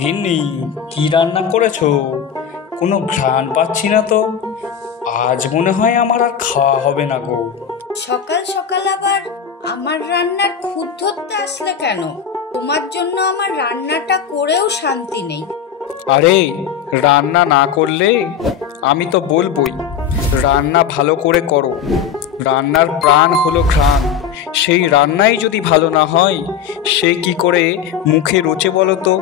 গিন্নি, কি রান্না করেছো? কোনো ঘ্রাণ পাচ্ছি না তো। আজ মনে হয় আমার আর খাওয়া হবে না গো। সকাল সকাল আবার আমার রান্নার খুঁত ধরতে আসলে কেন? তোমার জন্য আমার রান্নাটা করেও শান্তি নেই। আরে, রান্না না করলে আমি তো বলবোই রান্না ভালো করে করো। রান্নার প্রাণ হলো ঘ্রাণ। সেই রান্নাই যদি ভালো না হয়, সে কি করে মুখে রোচে বলো তো?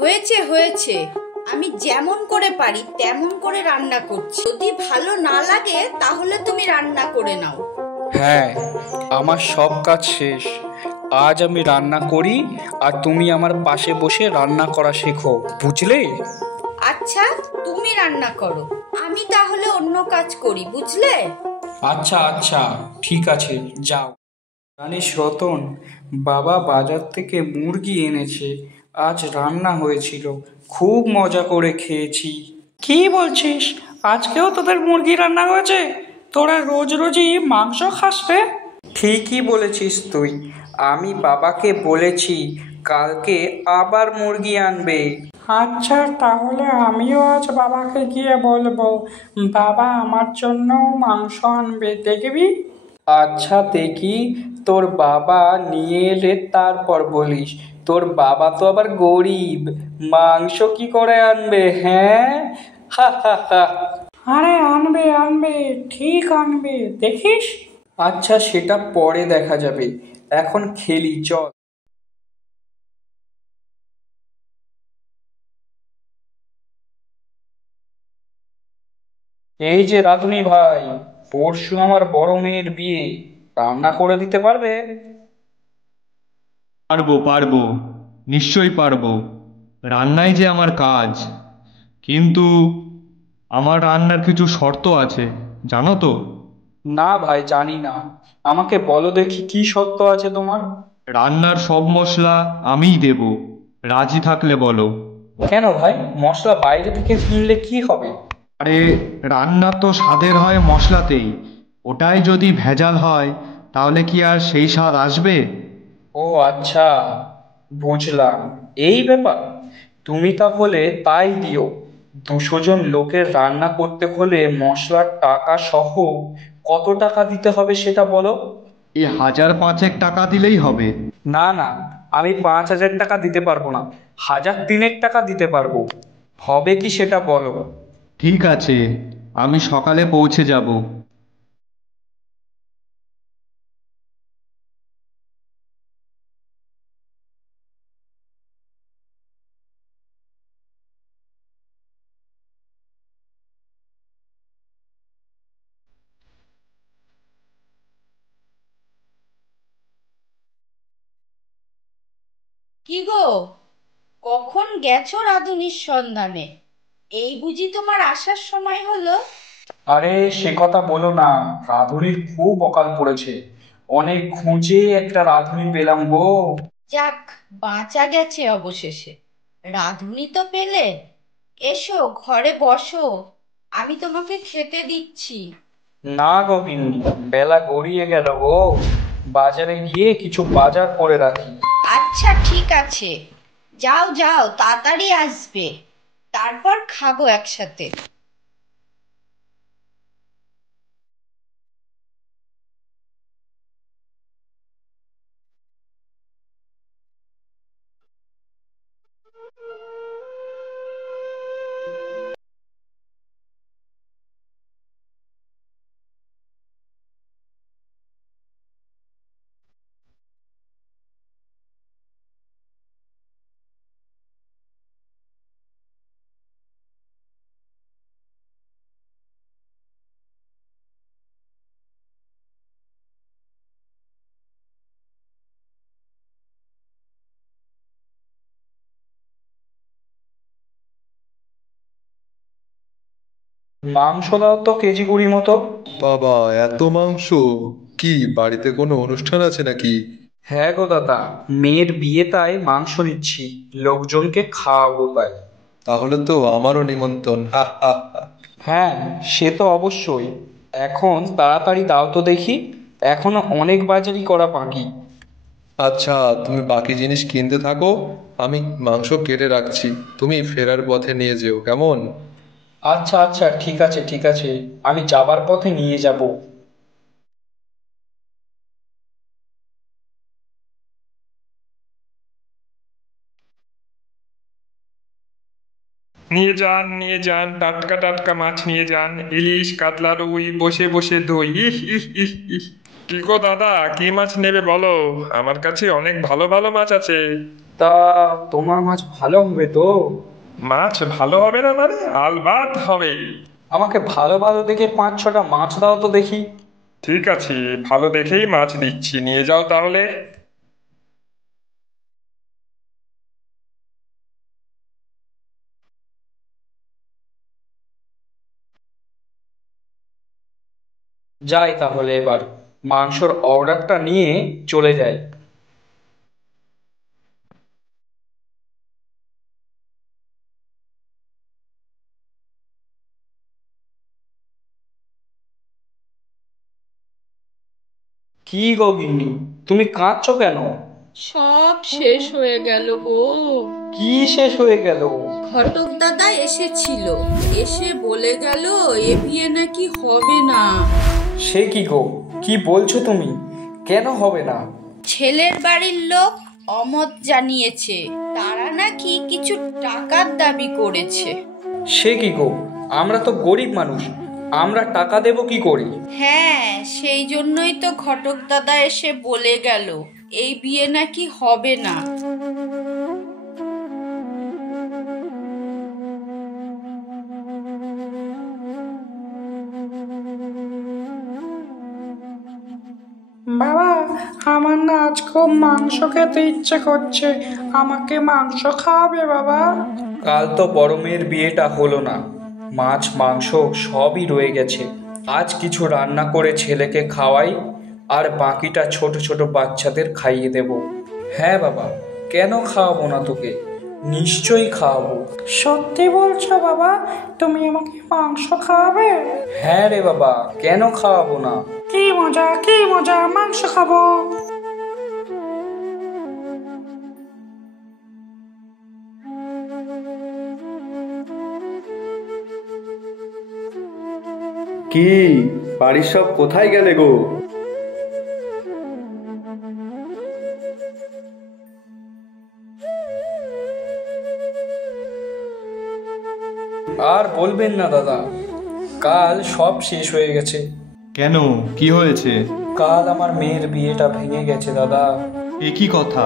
হয়েছে হয়েছে, আমি যেমন করে পারি তেমন করে রান্না করছি। যদি ভালো না লাগে তাহলে তুমি রান্না করে নাও। হ্যাঁ, আমার সব কাজ শেষ। আজ আমি রান্না করি আর তুমি আমার পাশে বসে রান্না করা শেখো, বুঝলে? আচ্ছা, তুমি রান্না করো, আমি তাহলে অন্য কাজ করি, বুঝলে? আচ্ছা আচ্ছা, ঠিক আছে, যাও। জানিস রতন, বাবা বাজার থেকে মুরগি এনেছে। আজ রান্না হয়েছিল, খুব মজা করে খেয়েছি। কি বলছিস? আজকেও তোদের মুরগি রান্না হয়েছে? তোরা রোজ রোজই মাংস খাস রে? ঠিকই বলেছিস তুই। আমি বাবাকে বলেছি কালকে আবার মুরগি আনবে। আচ্ছা, তাহলে আমিও আজ বাবাকে গিয়ে বলবো বাবা আমার জন্য মাংস আনবে, দেখবি? আচ্ছা দেখি, তোর বাবা নিয়ে এলে তারপর বলিস। তোর বাবা তো আবার গরিব, মাংস কি করে আনবে? হ্যাঁ, হা হা হা। আরে আনবে আনবে, ঠিক আনবে, দেখিস। আচ্ছা, সেটা পরে দেখা যাবে, এখন খেলি চল। এই যে রাধুনি ভাই, পরশু আমার বড় মেয়ের বিয়ে, রান্না করে দিতে পারবে? পারবো পারবো, নিশ্চয়ই পারবো। রান্নাই যে আমার কাজ। কিন্তু আমার রান্নার কিছু শর্ত আছে, জানো তো? না ভাই, জানি না। আমাকে বলো দেখি, কি শর্ত আছে তোমার? রান্নার সব মশলা আমিই দেব, রাজি থাকলে বলো। কেন ভাই, মশলা বাইরে থেকে কিনলে কি হবে? আরে, রান্না তো স্বাদের হয় মশলাতেই। ওটাই যদি ভেজাল হয়, তাহলে কি আর সেই স্বাদ আসবে? ও আচ্ছা, বুঝলাম। এই ব্যাপার। তুমি তাহলে তাই দিও। 200 জন লোকের রান্না করতে হলে মশলার টাকা সহ কত টাকা দিতে হবে সেটা বলো। এই 1,000-5,000 টাকা দিলেই হবে। না না, আমি 5,000 টাকা দিতে পারবো না, 1,000-3 টাকা দিতে পারবো। হবে কি সেটা বলো। ঠিক আছে, আমি সকালে পৌঁছে যাব। কি গো, কখন গেছো রাধুনির সন্ধানে? এই বুঝি তোমার আসার সময় হলো? আরে সে কথা বলো না, রাঁধুনির খুব অকাল পড়েছে। অনেক খুঁজে একটা রাঁধুনি পেলাম গো। যাক, বাঁচা গেছে অবশেষে। রাঁধুনি তো পেলে। এসো ঘরে বসো, আমি তোমাকে খেতে দিচ্ছি। না গোবিন্দ, বেলা গড়িয়ে গেল গো। বাজারে গিয়ে কিছু বাজার করে রাখি। আচ্ছা ঠিক আছে, যাও যাও, তাড়াতাড়ি আসবে, তারপর খাবো একসাথে। মাংস দাও তো কেজি 20 মতো। বাবা, এত মাংস! কি বাড়িতে কোনো অনুষ্ঠান আছে নাকি? হ্যাঁ গো দাদা, মেয়ের বিয়ে, তাই মাংস দিচ্ছি, লোকজনকে খাওয়াবো তাই। তাহলে তো আমারও নিমন্ত্রণ, হা হা হা। হ্যাঁ, সে তো অবশ্যই। এখন তাড়াতাড়ি দাও তো দেখি, এখনো অনেক বাজারই করা বাকি। আচ্ছা, তুমি বাকি জিনিস কিনতে থাকো, আমি মাংস কেটে রাখছি, তুমি ফেরার পথে নিয়ে যেও, কেমন? আচ্ছা আচ্ছা, ঠিক আছে ঠিক আছে, আমি যাবার পথে নিয়ে যাব। নিয়ে যান নিয়ে যান, টাটকা টাটকা মাছ নিয়ে যান, ইলিশ, কাতলা, রুই, বসে বসে দই। ইহ ইহ ইহ ইহ। কি গো দাদা, কি মাছ নেবে বলো, আমার কাছে অনেক ভালো ভালো মাছ আছে। তা তোমার মাছ ভালো হবে তো? মাছ ভালো হবে না মানে? আলবাত হবে। আমাকে ভালো ভালো দেখে 5-6টা মাছ দাও তো দেখি। ঠিক আছে, ভালো দেখেই মাছ দিচ্ছি, নিয়ে যাও তাহলে। যাই তাহলে এবার, মাংসর অর্ডারটা নিয়ে চলে যাই। কি গো গিন্নি, তুমি কাঁদছো কেন? সব শেষ হয়ে গেল গো। কি শেষ হয়ে গেল? ঘটক দাদা এসেছিল, এসে বলে গেল এ বিয়ে নাকি হবে না। সে কি গো, কি বলছো তুমি? কেন হবে না? ছেলের বাড়ির লোক অমত জানিয়েছে, তারা নাকি কিছু টাকার দাবি করেছে। সে কি গো, আমরা তো গরিব মানুষ, আমরা টাকা দেব কি করে? হ্যাঁ, সেই জন্যই তো ঘটক দাদা এসে বলে গেল এই বিয়ে নাকি হবে না। বাবা, আমার না আজ খুব মাংস খেতে ইচ্ছে করছে, আমাকে মাংস খাওয়াবে বাবা? কাল তো বড় মেয়ের বিয়েটা হলো না, মাছ মাংস সবই রয়ে গেছে। আজ কিছু রান্না করে ছেলেকে খাওয়াই, আর বাকিটা ছোট ছোট বাচ্চাদের খাইয়ে দেব। হ্যাঁ বাবা, কেন খাওয়াবো না তোকে, নিশ্চয়ই খাওয়াবো। সত্যি বলছো বাবা, তুমি আমাকে মাংস খাওয়াবে? হ্যাঁ রে বাবা, কেন খাওয়াবো না? কি মজা কি মজা, মাংস খাবো। কি, বাড়ির সব কোথায় গেলে গো? আর বলবেন না দাদা, কাল সব শেষ হয়ে গেছে। কেন, কি হয়েছে? কাল আমার মেয়ের বিয়েটা ভেঙে গেছে দাদা। এ কি কথা,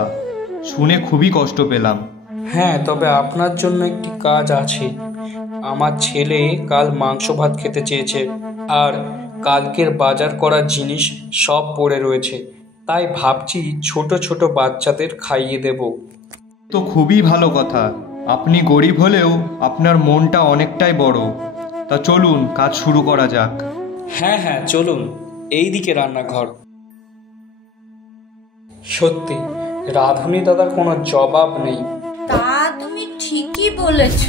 শুনে খুবই কষ্ট পেলাম। হ্যাঁ, তবে আপনার জন্য একটি কাজ আছে। আমার ছেলে কাল মাংস ভাত খেতে চেয়েছে, আর কালকের বাজার করা জিনিস সব পড়ে রয়েছে, তাই ভাবছি ছোট ছোট বাচ্চাদের খাইয়ে দেব। তো খুবই ভালো কথা, আপনি গরিব হলেও আপনার মনটা অনেকটাই বড়। তা চলুন, কাজ শুরু করা যাক। হ্যাঁ হ্যাঁ, চলুন, এই দিকে রান্নাঘর। সত্যি রাঁধুনি দাদার কোনো জবাব নেই। তা তুমি ঠিকই বলেছ,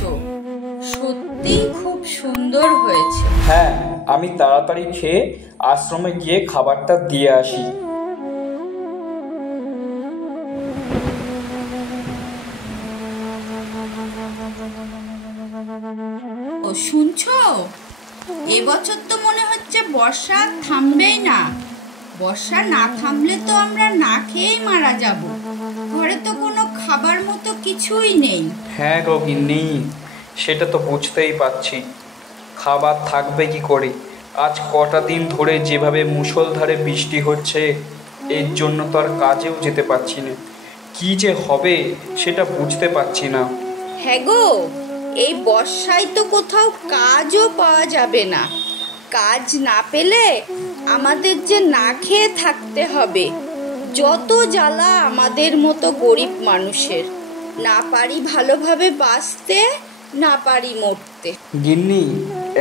সত্যিই খুব সুন্দর হয়েছে। হ্যাঁ, আমি তাড়াতাড়ি খেয়ে আশ্রমে গিয়ে খাবারটা দিয়ে আসি। ও শুনছো, এবছর তো মনে হচ্ছে বর্ষা আর থামবেই না। বর্ষা না থামলে তো আমরা না খেয়েই মারা যাব। ঘরে তো কোনো খাবার মতো কিছুই নেই। হ্যাঁ গো গিন্নি, সেটা তো বুঝতেই পারছি, খাবার থাকবে কি করে। আজ কটা দিন ধরে যেভাবে মুষলধারে বৃষ্টি হচ্ছে, এর জন্য তো আর কাজেও যেতে পারছি না। কি যে হবে সেটা বুঝতে পারছি না। হ্যাঁ গো, এই বর্ষায় তো কোথাও কাজও পাওয়া যাবে না। কাজ না পেলে আমাদের যে না খেয়ে থাকতে হবে। যত জ্বালা আমাদের মতো গরিব মানুষের, না পারি ভালোভাবে বাঁচতে, না পারি মরতে। গিন্নি,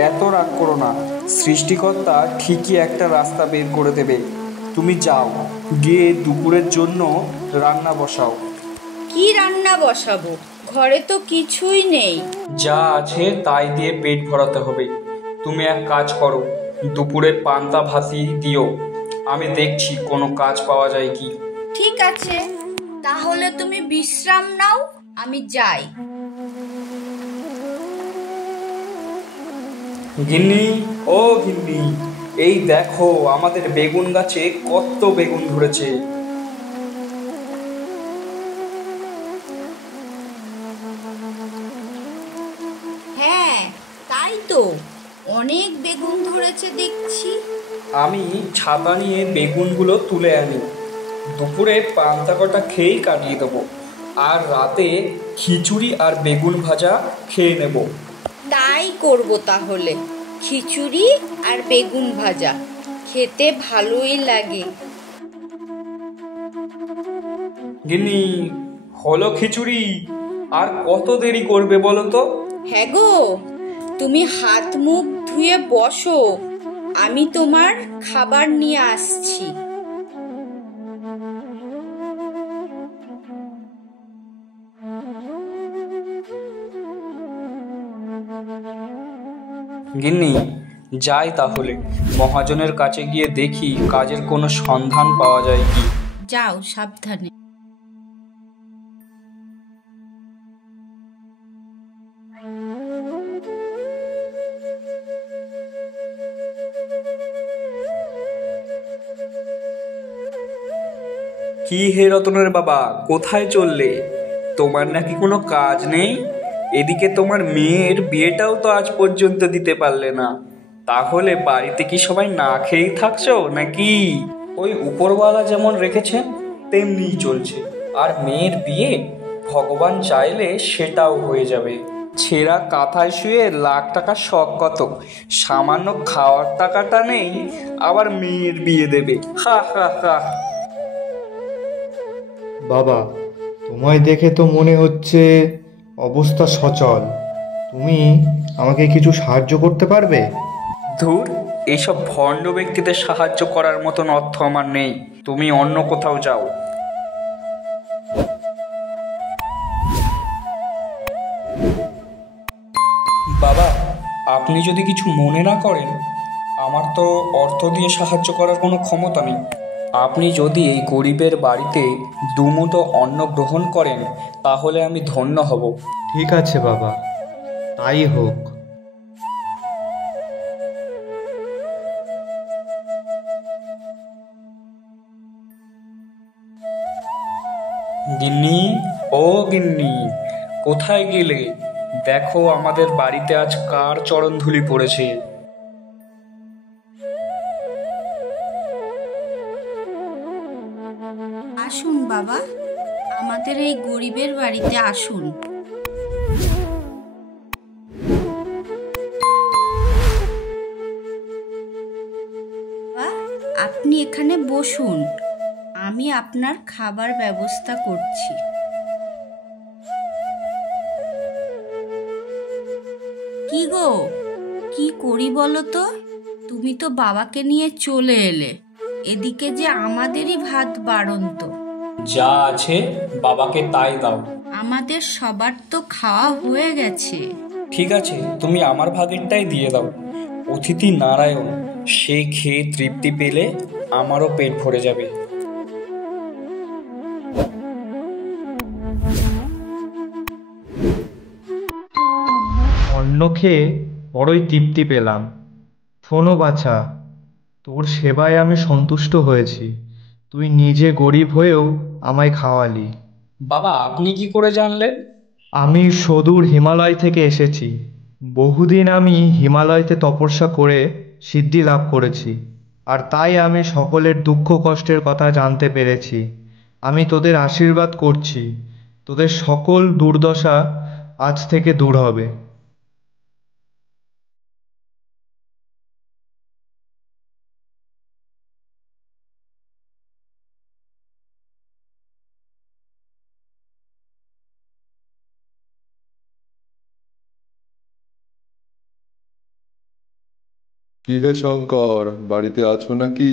এত রাগ করো না, সৃষ্টিকর্তা ঠিকই একটা রাস্তা বের করে দেবে। তুমি যাও, গিয়ে দুপুরের জন্য রান্না বসাও। কি রান্না বসাবো? ঘরে তো কিছুই নেই। যা আছে তাই দিয়ে পেট ভরাতে হবে। তুমি এক কাজ করো, দুপুরে পান্তা ভাতি দিও। আমি দেখছি কোনো কাজ পাওয়া যায় কি। ঠিক আছে, তাহলে তুমি বিশ্রাম নাও, আমি যাই। গিন্নি, ও গিন্নি, এই দেখো আমাদের বেগুন গাছে কত বেগুন ধরেছে। হ্যাঁ, তাই তো, অনেক বেগুন ধরেছে দেখছি। আমি ছাতা নিয়ে বেগুনগুলো তুলে আনি। দুপুরে পান্তা কটা খেয়েই কাটিয়ে দেবো, আর রাতে খিচুড়ি আর বেগুন ভাজা খেয়ে নেব। তাই করব তাহলে, খিচুড়ি আর বেগুন ভাজা খেতে ভালোই লাগে। গিন্নি, হলো খিচুড়ি, আর কত দেরি করবে বলো তো? হ্যাঁ গো, তুমি হাত মুখ ধুয়ে বসো, আমি তোমার খাবার নিয়ে আসছি। গিন্নি, যাই তাহলে, মহাজনের কাছে গিয়ে দেখি কাজের কোনো সন্ধান পাওয়া যায় কি। যাও সাবধানে। কি হে রতনের বাবা, কোথায় চললে? তোমার নাকি কোনো কাজ নেই? এদিকে তোমার মেয়ের বিয়েটাও তো আজ পর্যন্ত দিতে পারলে না। তাহলে বাড়িতে কি সবাই না খেয়েই থাকছো নাকি? ওই উপরওয়ালা যেমন রেখেছেন তেমনিই চলছে। আর মেয়ের বিয়ে ভগবান চাইলে সেটাও হয়ে যাবে। ছেঁড়া কাঁথায় শুয়ে লাখ টাকা শখ কত, সামান্য খাওয়ার টাকাটা নেই, আবার মেয়ের বিয়ে দেবে। হা হা হা। বাবা, তোমায় দেখে তো মনে হচ্ছে অবস্থা সচল। তুমি আমাকে কিছু সাহায্য করতে পারবে? ধুর, এইসব ভণ্ড ব্যক্তিদের সাহায্য করার মতন অর্থ আমার নেই। তুমি অন্য কোথাও যাও। বাবা, আপনি যদি কিছু মনে না করেন, আমার তো অর্থ দিয়ে সাহায্য করার কোনো ক্ষমতা নেই। আপনি যদি এই গরিবের বাড়িতে দুমুঠো অন্ন গ্রহণ করেন, তাহলে আমি ধন্য হব। ঠিক আছে বাবা, তাই হোক। গিন্নি, ও গিন্নি, কোথায় গেলে? দেখো আমাদের বাড়িতে আজ কার চরণধুলি পড়েছে। আসুন বাবা, আমাদের এই গরিবের বাড়িতে আসুন। বাবা, আপনি এখানে বসুন, আমি আপনার খাবার ব্যবস্থা করছি। কি গো, কি করি বলো তো? তুমি তো বাবাকে নিয়ে চলে এলে, এদিকে যে আমাদেরই ভাত বাড়ন্ত। যা আছে বাবাকে তাই দাও। আমাদের সবার তো খাওয়া হয়ে গেছে। ঠিক আছে, তুমি আমার ভাগেরটাই দিয়ে দাও। অতিথি নারায়ণ, সে খেয়ে তৃপ্তি পেলে আমারও পেট ভরে যাবে। অন্ন খেয়ে বড়ই তৃপ্তি পেলাম। শোনো বাছা, তোর সেবায় আমি সন্তুষ্ট হয়েছি। তুই নিজে গরিব হয়েও আমায় খাওয়ালি। বাবা, আপনি কি করে জানলেন? আমি সুদূর হিমালয় থেকে এসেছি। বহুদিন আমি হিমালয়তে তপস্যা করে সিদ্ধি লাভ করেছি, আর তাই আমি সকলের দুঃখ কষ্টের কথা জানতে পেরেছি। আমি তোদের আশীর্বাদ করছি, তোদের সকল দুর্দশা আজ থেকে দূর হবে। কি হে শঙ্কর, বাড়িতে আছো নাকি?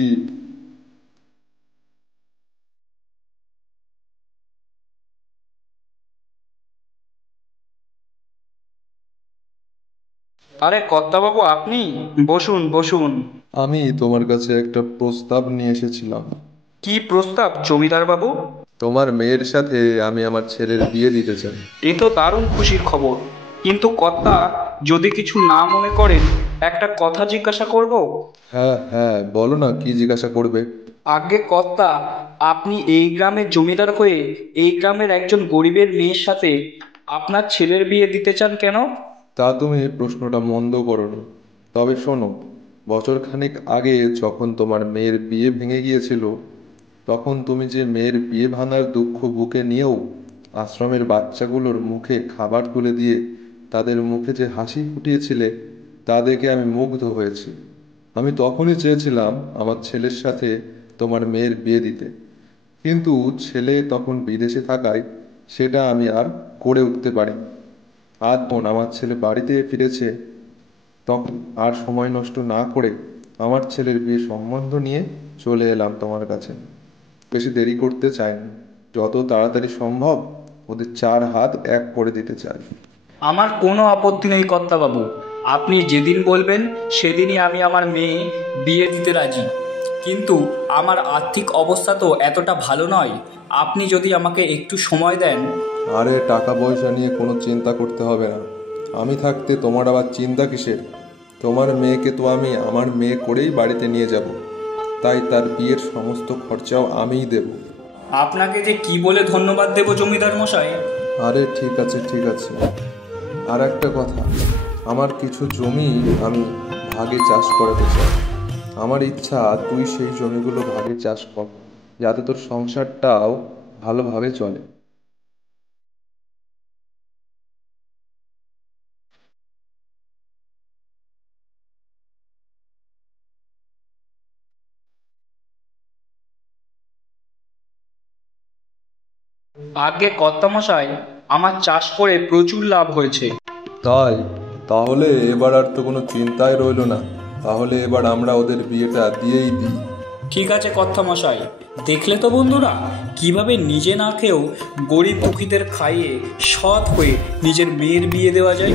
আরে কর্তাবাবু, আপনি বসুন বসুন। আমি তোমার কাছে একটা প্রস্তাব নিয়ে এসেছিলাম। কি প্রস্তাব জমিদার বাবু? তোমার মেয়ের সাথে আমি আমার ছেলের বিয়ে দিতে চাই। এ তো দারুণ খুশির খবর, কিন্তু কর্তা যদি কিছু না মনে করেন একটা কথা জিজ্ঞাসা করব? হ্যাঁ হ্যাঁ, বলো না, কি জিজ্ঞাসা করবে? আগে কর্তা, আপনি এই গ্রামের জমিদার হয়ে এই গ্রামের একজন গরিবের মেয়ের সাথে আপনার ছেলের বিয়ে দিতে চান কেন? তা তুমি প্রশ্নটা মন্দ করোনি। তবে শোনো, বছরখানেক আগে যখন তোমার মেয়ের বিয়ে ভেঙে গিয়েছিল, তখন তুমি যে মেয়ের বিয়ে ভাঙার দুঃখ বুকে নিয়েও আশ্রমের বাচ্চাগুলোর মুখে খাবার তুলে দিয়ে তাদের মুখে যে হাসি ফুটিয়েছিলে, তা দেখে আমি মুগ্ধ হয়েছি। আমি তখনই চেয়েছিলাম আমার ছেলের সাথে তোমার মেয়ের বিয়ে দিতে, কিন্তু ছেলে তখন বিদেশে থাকায় সেটা আমি আর করে উঠতে পারিনি। আজ আমার ছেলে বাড়িতে ফিরেছে, তখন আর সময় নষ্ট না করে আমার ছেলের বিয়ে সম্বন্ধ নিয়ে চলে এলাম তোমার কাছে। বেশি দেরি করতে চাইনি, যত তাড়াতাড়ি সম্ভব ওদের 4 হাত এক করে দিতে চাই। আমার কোনো আপত্তি নেই কর্তাবাবু, আপনি যেদিন বলবেন সেদিনই আমি আমার মেয়ে বিয়ে দিতে রাজি। কিন্তু আমার আর্থিক অবস্থা তো এতটা ভালো নয়, আপনি যদি আমাকে একটু সময় দেন। আরে টাকা পয়সা নিয়ে কোনো চিন্তা করতে হবে না, আমি থাকতে তোমার আবার চিন্তা কিসের? তোমার মেয়েকে তো আমি আমার মেয়ে করেই বাড়িতে নিয়ে যাব, তাই তার বিয়ের সমস্ত খরচাও আমিই দেব। আপনাকে যে কি বলে ধন্যবাদ দেব জমিদার মশাই। আরে ঠিক আছে ঠিক আছে। আর একটা কথা, আমার কিছু জমি আমি ভাগে চাষ করাতে চাই। আমার ইচ্ছা তুই সেই জমিগুলো ভাগে চাষ কর, যাতে তোর সংসারটাও ভালোভাবে চলে। আগে কর্তামশাই, আমার চাষ করে প্রচুর লাভ হয়েছে। তাই? তাহলে এবার আর তো কোনো চিন্তাই রইলো না। তাহলে এবার আমরা ওদের বিয়েটা দিয়েই দিই। ঠিক আছে কর্তামশাই, দেখলে তো বন্ধুরা কিভাবে নিজে না খেয়েও গরিব দুঃখীদের খাইয়ে সৎ হয়ে নিজের মেয়ের বিয়ে দেওয়া যায়।